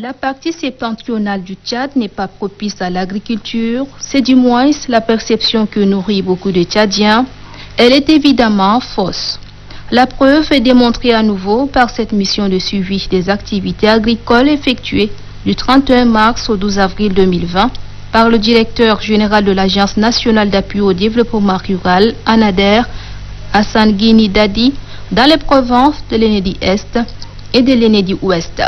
La partie septentrionale du Tchad n'est pas propice à l'agriculture, c'est du moins la perception que nourrit beaucoup de Tchadiens. Elle est évidemment fausse. La preuve est démontrée à nouveau par cette mission de suivi des activités agricoles effectuée du 31 mars au 12 avril 2020 par le directeur général de l'Agence nationale d'appui au développement rural, ANADER, Hassan Guini Dadi, dans les provinces de l'Enedi-Est et de l'Enedi-Ouest.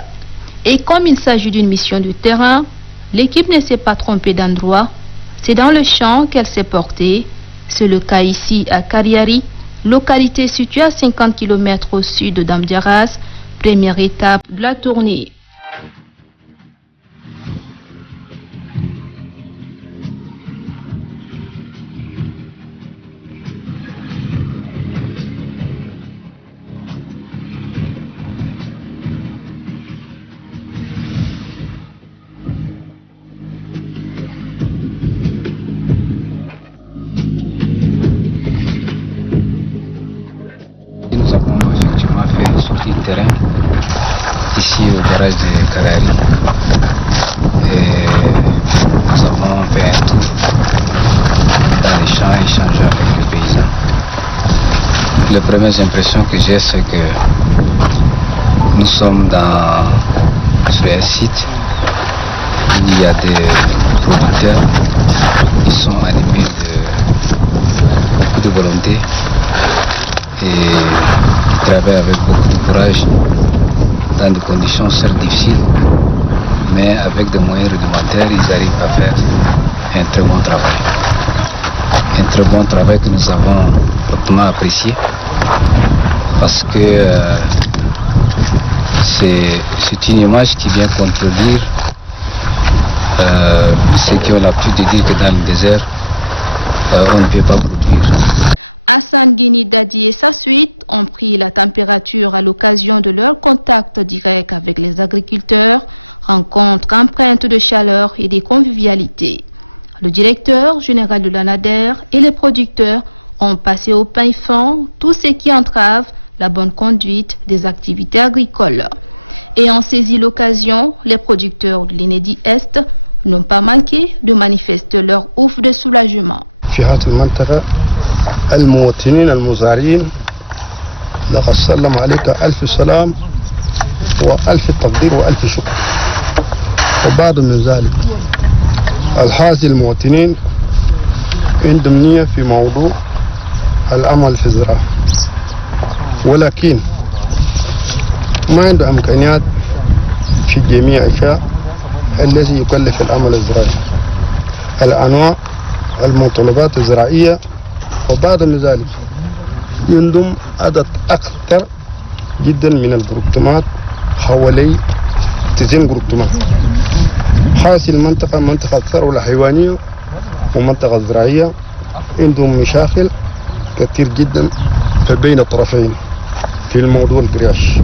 Et comme il s'agit d'une mission de terrain, l'équipe ne s'est pas trompée d'endroit. C'est dans le champ qu'elle s'est portée. C'est le cas ici à Kariari, localité située à 50 km au sud d'Amdiaras, première étape de la tournée. Ici au barrage de Kariari et nous avons fait un tour dans les champs et échangé avec les paysans. Les premières impressions que j'ai, c'est que nous sommes sur un site où il y a des producteurs qui sont animés de beaucoup de volonté et qui travaillent avec beaucoup de courage dans des conditions certes difficiles, mais avec des moyens rudimentaires, ils arrivent à faire un très bon travail. Un très bon travail que nous avons hautement apprécié parce que c'est une image qui vient contredire ce qu'on a pu dire que dans le désert, on ne peut pas produire. Hassan Guini Dadi et sa suite ont pris la température à l'occasion de leur contact direct avec les agriculteurs, rencontre empreinte de chaleur et de convivialité. Le directeur général de l'ANADER et les producteurs ont passé au pain fin tout ce qui entrave la bonne conduite des activités agricoles. Et ont saisi l'occasion, les producteurs de l'Enedi-Est n'ont pas manqué de manifester leur ouf de soulagement. المواطنين المزارعين لقد سلم عليك ألف سلام وألف تقدير وألف شكر. وبعد من ذلك الحاز المواطنين عندهم نية في موضوع العمل في الزراعة، ولكن ما عنده إمكانيات في جميع الأشياء التي يكلف العمل الزراعي، الأنواع المتطلبات الزراعية. وبعد من ذلك ينضم عدد أكثر جدا من الجروبتمات، حوالي 90 جروبتمات. حاصل منطقة الثروة الحيوانية ومنطقة زراعية عندهم مشاكل كثير جدا بين الطرفين في الموضوع القرياش.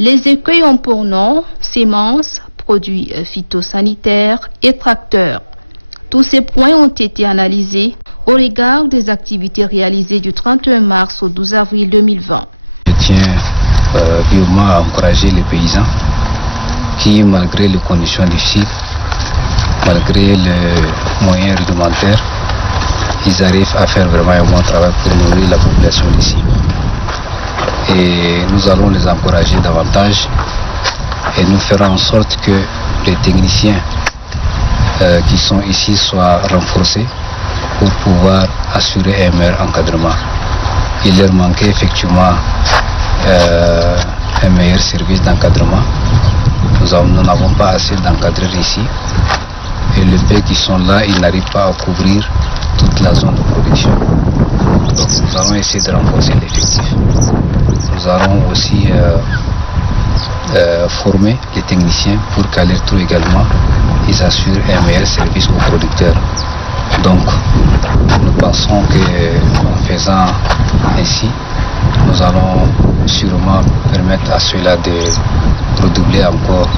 Les écueils ont pour nom semences, produits phytosanitaires et tracteurs. Tous ces points ont été analysés au regard des activités réalisées du 31 mars au 12 avril 2020. Je tiens vivement à encourager les paysans qui, malgré les conditions difficiles, malgré les moyens rudimentaires, ils arrivent à faire vraiment un bon travail pour nourrir la population d'ici. Et nous allons les encourager davantage et nous ferons en sorte que les techniciens qui sont ici soient renforcés pour pouvoir assurer un meilleur encadrement. Il leur manquait effectivement un meilleur service d'encadrement. Nous n'avons pas assez d'encadreurs ici et les pays qui sont là, ils n'arrivent pas à couvrir toute la zone de production. Donc nous allons essayer de renforcer l'effectif. Nous allons aussi former les techniciens pour qu'à leur tour également, ils assurent un meilleur service aux producteurs. Donc, nous pensons qu'en faisant ainsi, nous allons sûrement permettre à ceux-là de redoubler encore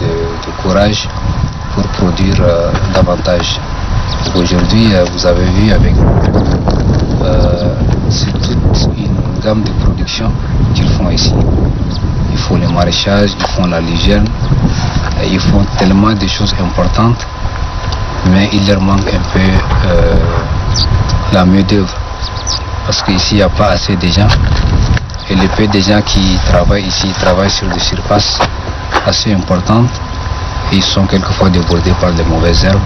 de courage pour produire davantage. Aujourd'hui, vous avez vu avec c'est toute une gamme de production qu'ils font ici. Ils font le maraîchage, ils font la lugerne, ils font tellement de choses importantes, mais il leur manque un peu la main d'œuvre. Parce qu'ici, il n'y a pas assez de gens. Et le peu de gens qui travaillent ici, ils travaillent sur des surfaces assez importantes. Et ils sont quelquefois débordés par les mauvaises herbes.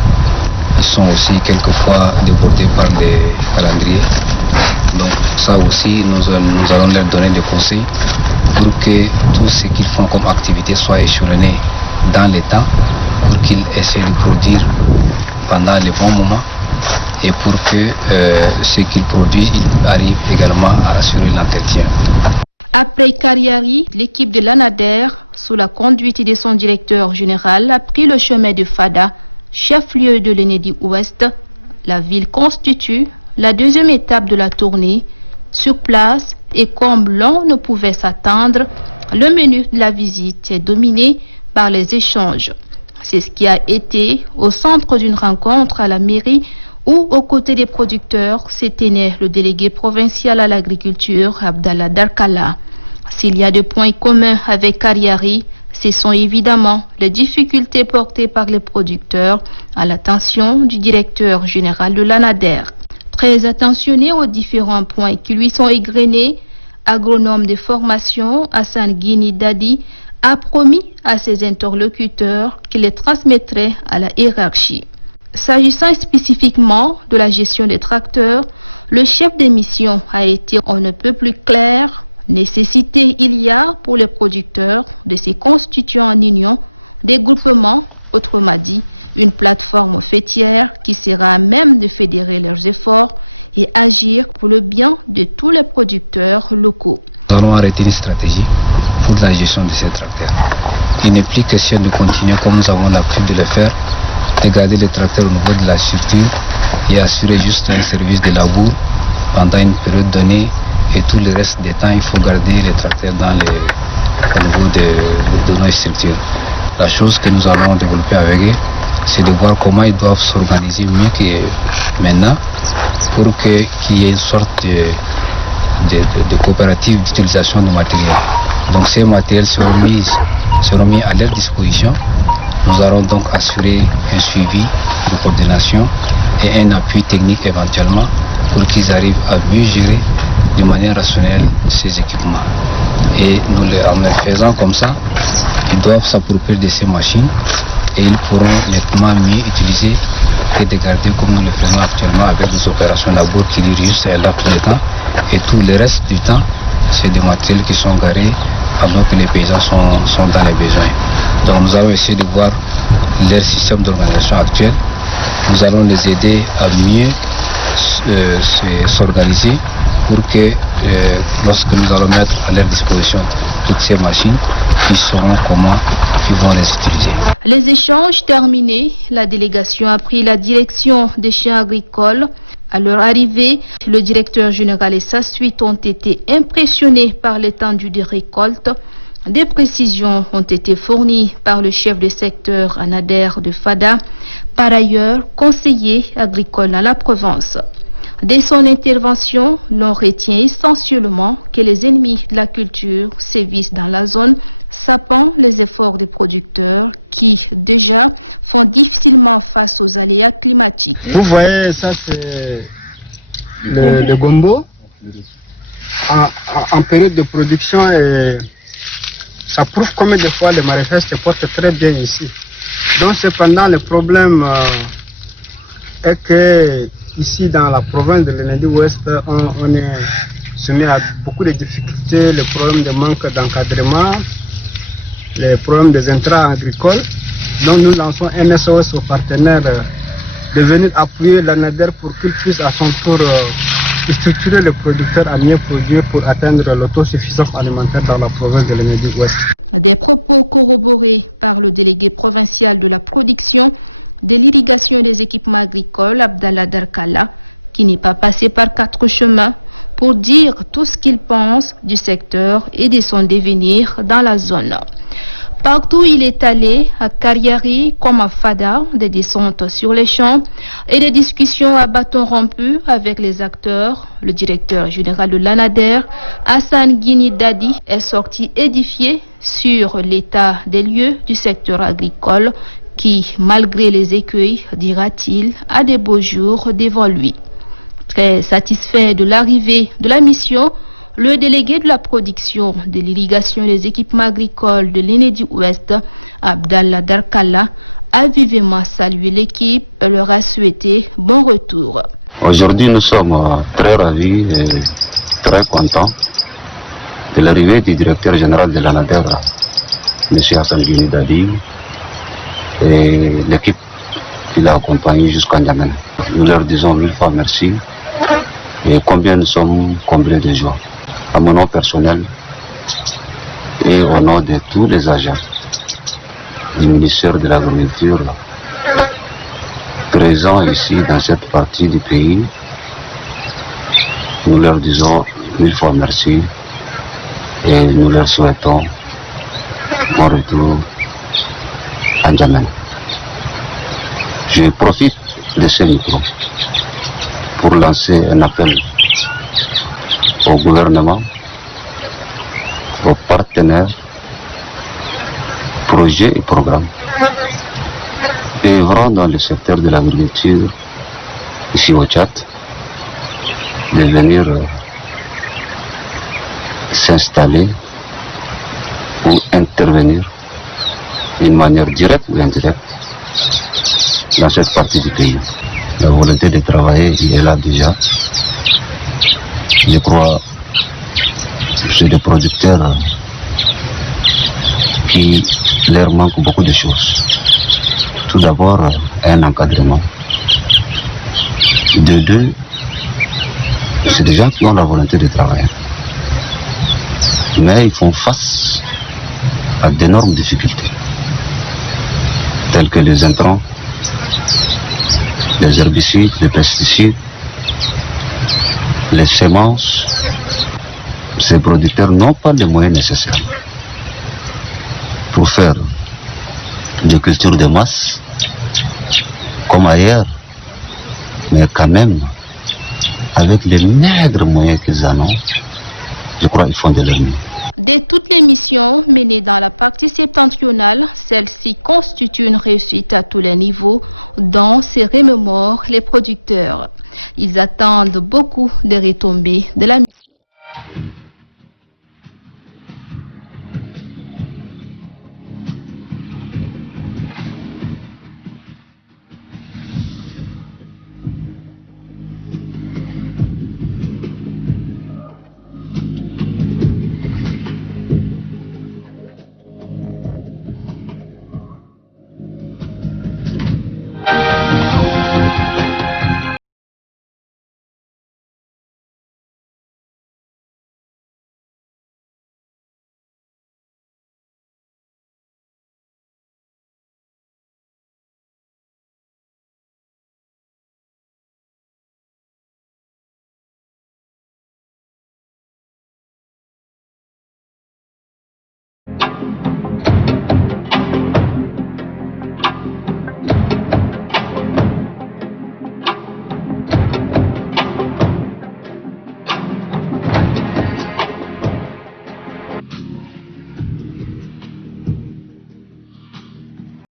Ils sont aussi quelquefois débordés par les calendriers. Donc ça aussi, nous allons leur donner des conseils pour que tout ce qu'ils font comme activité soit échelonné dans le temps, pour qu'ils essaient de produire pendant les bons moments et pour que ce qu'ils produisent arrive également à assurer l'entretien. Après Kariari, l'équipe de l'ANADER, sous la conduite de son directeur général, a pris le chemin de Fada, chef-lieu de l'Enedi-Ouest. La ville constitue la deuxième étape de la tournée. Sur place, et comme l'on ne pouvait s'attendre, le menu de la visite est dominé par les échanges. C'est ce qui a été au centre d'une rencontre à la mairie où, aux côtés des producteurs, se tenait le délégué provincial à l'agriculture, Abdallah Darkala. S'il y a des points communs avec Kariari, ce sont évidemment les difficultés portées par les producteurs à l'attention du directeur général de l'ANADER. Très attentionné aux différents points qui lui sont égrenés, agronome de formation Hassan Guini Dadi a promis à ses interlocuteurs qu'il les transmettrait à la hiérarchie. S'agissant spécifiquement de la gestion des tracteurs, le chef de mission a été on ne peut plus clair. Nécessité il y a pour les producteurs de se constituer en union, des groupements, autrement dit, une plateforme fêtière qui sera à même de fédérer leurs efforts et agir pour le bien de tous les producteurs locaux. Nous allons arrêter une stratégie pour la gestion de ces tracteurs. Il n'est plus question de continuer comme nous avons l'habitude de le faire, de garder les tracteurs au niveau de la structure et assurer juste un service de labour pendant une période donnée. Et tout le reste du temps, il faut garder les tracteurs au niveau de nos structures. La chose que nous allons développer avec eux, c'est de voir comment ils doivent s'organiser mieux que maintenant pour qu'il y ait une sorte de coopérative d'utilisation du matériel. Donc ces matériels seront mis à leur disposition. Nous allons donc assurer un suivi de coordination et un appui technique éventuellement pour qu'ils arrivent à mieux gérer de manière rationnelle ces équipements. Et en le faisant comme ça, ils doivent s'approprier de ces machines et ils pourront nettement mieux utiliser que de garder comme nous le faisons actuellement avec des opérations labour qui durent juste un laps de temps et tout le reste du temps, c'est des matériels qui sont garés alors que les paysans sont dans les besoins. Donc nous allons essayer de voir leur système d'organisation actuel. Nous allons les aider à mieux s'organiser pour que lorsque nous allons mettre à leur disposition toutes ces machines, ils sauront comment ils vont les utiliser. Les échanges terminés, la délégation a pris la direction des champs agricoles. À leur arrivée, le directeur général et sa suite ont été impressionnés par l'étendue des récoltes. Des précisions ont été fournies par le chef de secteur ANADER de Fada, par ailleurs conseiller agricole dans la province. Dès son intervention, l'on retient essentiellement que les ennemis de la culture sévissent dans la zone, sapant les efforts des producteurs qui, déjà, font difficilement face aux aléas climatiques. Vous voyez, ça c'est le gombo en période de production et ça prouve combien de fois les maraîchers se portent très bien ici. Donc cependant, le problème est que ici dans la province de l'Enedi-Ouest, on est soumis à beaucoup de difficultés, le problème de manque d'encadrement, les problèmes des intrants agricoles. Donc nous lançons un SOS aux partenaires de venir appuyer l'ANADER pour qu'il puisse à son tour structurer les producteurs à mieux produire pour atteindre l'autosuffisance alimentaire dans la province de l'Enedi-Ouest. Des propos corroborés par le délégué provincial de la production, de l'irrigation et des équipements agricoles, Abdallah Darkala, qui n'est pas passé par 4 chemins pour dire tout ce qu'il pense du secteur et de son devenir dans la zone. Partout où il est allé, à Kariari comme à Fada, des descentes sur les champs et des discussions à bâton rompu avec les acteurs, le directeur général de l'ANADER, Hassan Guini Dadi, est sorti édifié sur l'état des lieux du secteur agricole qui, malgré les écueils, dira-t-il, a des beaux jours devant lui. Très satisfait de l'arrivée de la mission, le délégué de la production, de l'irrigation et des équipements agricoles de l'Enedi-Ouest, Abdallah Darkalla, a vivement salué l'équipe et leur a souhaité bon retour. Aujourd'hui, nous sommes très ravis et très contents de l'arrivée du directeur général de l'ANADER, M. Hassan Guini Dadi, et l'équipe qui l'a accompagné jusqu'à N'Djamena. Nous leur disons 1000 fois merci et combien nous sommes comblés de joie. À mon nom personnel et au nom de tous les agents du ministère de l'Agriculture présents ici dans cette partie du pays, nous leur disons 1000 fois merci et nous leur souhaitons bon retour à N'Djamena. Je profite de ce micro pour lancer un appel au gouvernement, aux partenaires, projets et programmes œuvrant dans le secteur de l'agriculture ici au Tchad, de venir s'installer ou intervenir d'une manière directe ou indirecte dans cette partie du pays. La volonté de travailler, il est là déjà. Je crois que c'est des producteurs qui leur manquent beaucoup de choses. Tout d'abord, un encadrement. De deux, c'est des gens qui ont la volonté de travailler. Mais ils font face à d'énormes difficultés, telles que les intrants, les herbicides, les pesticides, les semences. Ces producteurs n'ont pas les moyens nécessaires pour faire des cultures de masse comme ailleurs, mais quand même avec les maigres moyens qu'ils en ont, je crois qu'ils font de leur mieux. De toutes les missions menées dans la partie septentrionale, celle-ci constitue une réussite à tous les niveaux, dont se remémorent les producteurs. Ils attendent beaucoup de retombées de la mission.